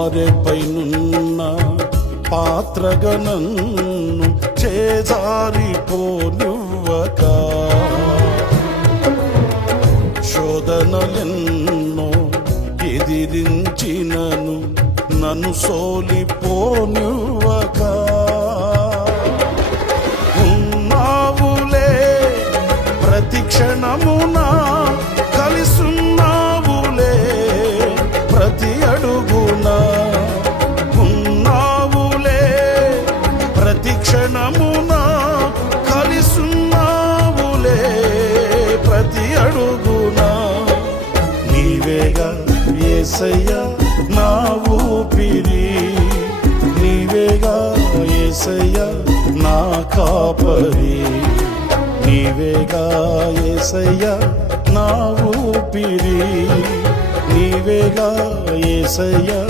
పారెపైనున్న పాత్రగా నన్ను చేజారిపోనివ్వక, శోధనలెన్నో ఎదిరించినను నన్ను సోలిపోనివ్వక, ఉన్నావులే ప్రతి క్షణమునా కలిసున్నావులే ప్రతి అడుగునా, ఉన్నావులే ప్రతి క్షణమునా కలిసున్నావులే ప్రతి అడుగునా. నీవేగా యేసయ్యా నా ఊపిరి, నీవేగా యేసయ్యా నా కాపరి, నీవేగా యేసయ్యా నా ఊపిరి, నీవేగా యేసయ్యా.